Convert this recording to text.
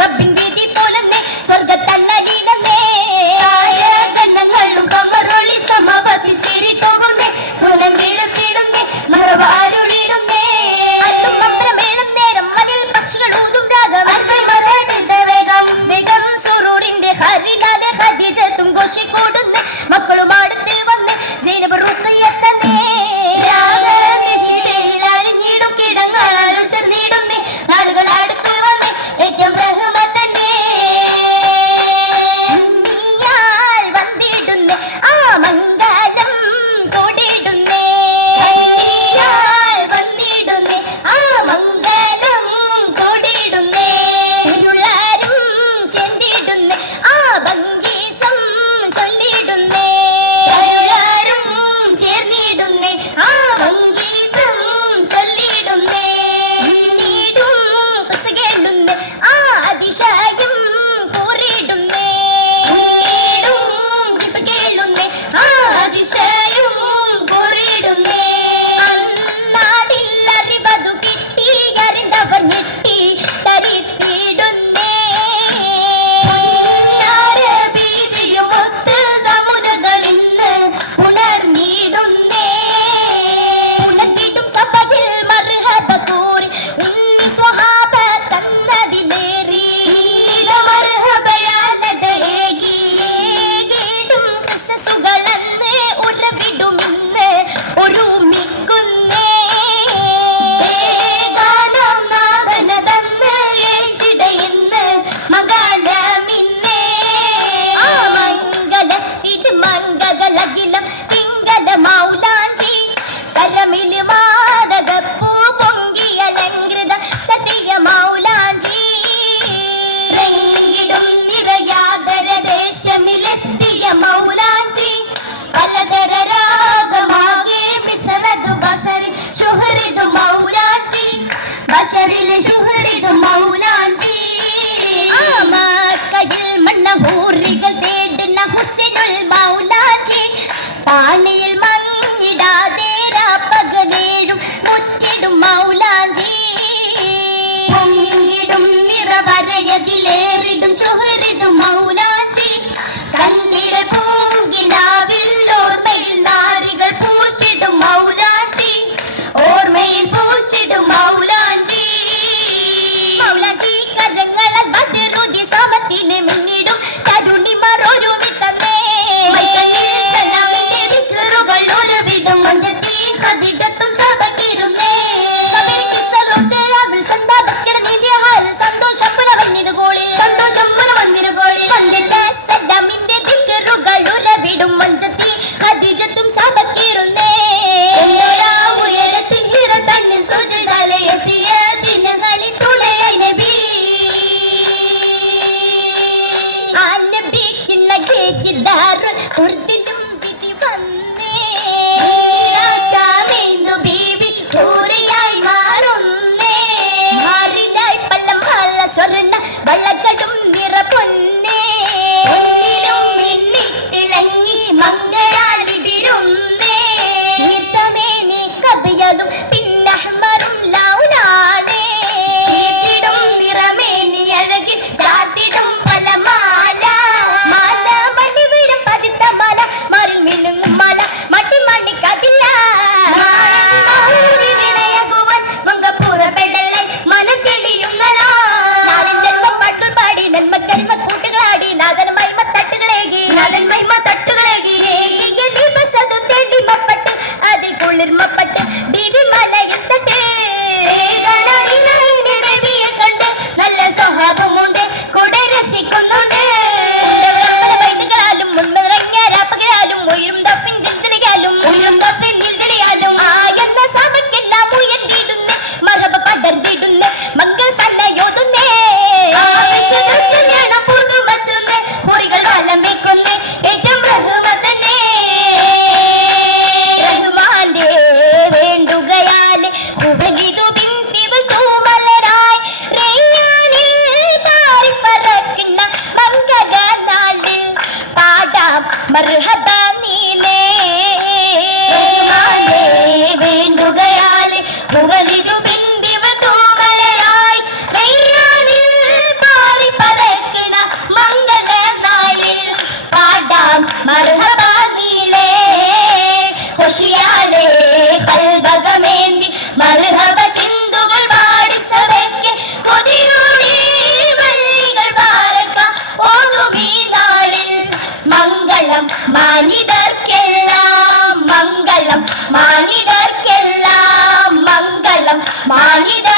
റബ്ബിൻ വീതി പോലെന്നെ സ്വർഗത്ത ഹറമിലെത്തിയ മൗലാഞ്ചി പലതര രാഗമാകെ മിസറതു ബസറി ശുഹരിതു മൗലാഞ്ചി ബഷറിലെ ശുഹരിതു മൗലാഞ്ചി മക്കയിൽ മണ്ണഹൂറികൾ തേടുന്ന ഹുസൈനുൽ മൗലാഞ്ചി പാണിയിൽ മങ്ങിടാതെ പകലേഴും മുറ്റിടും മൗലാഞ്ചി പൊങ്ങിടും നിറവരയതിലേറിടും ശുഹരിതു മൗലാഞ്ചി കണ്ടിട പൂങ്കിനാവിൽ ഓർമ്മയിൽ നാരികൾ പൂശിടും മൗലാഞ്ചി ഓർമ്മയിൽ പൂശിടും മൗലാഞ്ചി മൗലാഞ്ചി കരങ്ങളാൽ ബദറുദി സമത്തിലെ മിന്നിടും കരുണിമറൊരുമി തന്നേ സലാമിന്റെ ദിക്റുകൾ ഉരുവിടും മഞ്ചത്തി ഖദീജത്തും സബകിരുന്നേ സന്തോഷം മുനവന്നിരുകോളിൽ സലാമിന്റെ ദിക്റുകൾ ഉരുവിടും മഞ്ചത്തി ഖദീജത്തും സബകിരുന്നേ ഉയരത്തിൽ ഹിറ തന്നിൽ സുജദാലയെത്തിയ ദിനങ്ങളിൽ തുണയായി നബി ആ നബിക്കിന്ന കേക്കിദാറുൽ ഉർദിലും വിധി വന്നേ രാജാവേന്ദു ബീവി ഹൂറിയായി മാറുന്നേ മാറിലായി പല്ലം മല സ്വർണ്ണ വളകളും നിറ പൊന്നേ പൊന്നിലും മിന്നിത്തിളങ്ങി മംഗളാലിതിരുന്നേ തീർത്ഥമേ നീ കവിയതും പിന്നഹ്മറും ലൗനാണേ തീർത്തിടും നിറമേനി അഴകിൽ ചാത്തിടും പല മാല മാല മണി വീരം പതിത്ത മാല മാറിൽ മിനുങ്ങും മാല മട്ടി മണി കവില്ല ിണയകുവൻ മങ്കപ്പുറപ്പെടലെ മനം തെളിയുന്നല്ലോ നാളിൽ ജന്മം പാട്ടുകൾ പാടി നന്മ കരിമ കൂട്ടുകളാടി നാദൻ മൈമ തട്ടുകളേകി നാദൻ മഹിമ തട്ടുകളേകി സതു തെളിമപ്പെട്ട് അതിൽ കുളിർമപ്പെട്ട് ബീവി മലയിൽ തട്ട് നബിയെ കണ്ട് നല്ല സ്വഭാവമുണ്ട് കൂടെ രസിക്കുന്നുണ്ട് വൈദ്യകളാലും മുൻനിറങ്ങിയ രാപ്പകരാലും ഉയരും ദഫിൻ ദിൽദിലിയാലും ഉയരും തപ്പിൻ ദിൽദിലിയാലും ആ എന്ന സമയ്ക്കെല്ലാം ഉയർത്തിയിടുന്നേ മറബ പടർത്തിയിടുന്നേ മംഗൾ സന്നയോതുന്നേ ആവേശനൃത്തം പുതുമച്ചുന്നേ ഹുറികൾ വലം വെക്കുന്നേ ഏറ്റവും റഹ്മത്തന്നെ റഹ്മാന്റെ വേണ്ടുകയാലെ ഹുബലിതു ബിന്ദിവൾ തൂമലരായി റയ്യാനിൽ പാറി പറക്കുന്ന മംഗളനാളിൽ പാടാം മർഹബ നീലേ റഹ്മാനേ വേണ്ടുകയാലെ ഹുവലിതു ബിന്ദിവൾ തൂമലരായി റയ്യാനിൽ പാറി പറക്കണ മംഗളനാളിൽ പാടാം മർഹബ നീലേ ഖുശിയാലേ കൽബകമേന്തി മർഹബ ചിന്തുകൾ പാടി സഭയ്ക്ക് കൊതിയോടെ മല്ലികൾ പാറക്കാം ഓതും ഈ നാളിൽ മംഗളം മാനിതർക്കെല്ലാം മംഗളം മാനിതർക്കെല്ലാം മംഗളം മാനിതർ